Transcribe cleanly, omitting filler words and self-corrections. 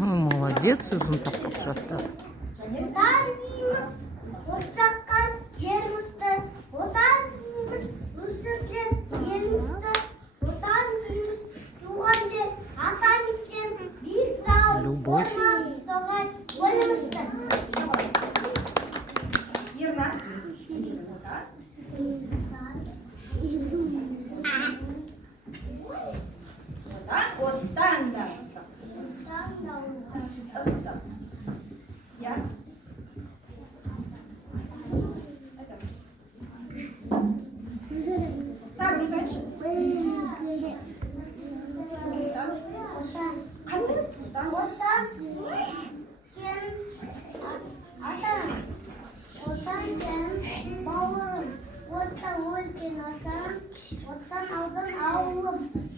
Молодец, сіздің таққап жастар. Отан дейміз, отсаққан жерімізді, отан дейміз, өсірген елімізді, отан дейміз, туған жер, ата мекен, биік тау, орман, тоғай, елімізді. Оттан да ыстық. Ыстық. Я? Сабыр өзі Отан сен атаң, отан сен бауырым, отан өлген атаң, отан алдың ауылым.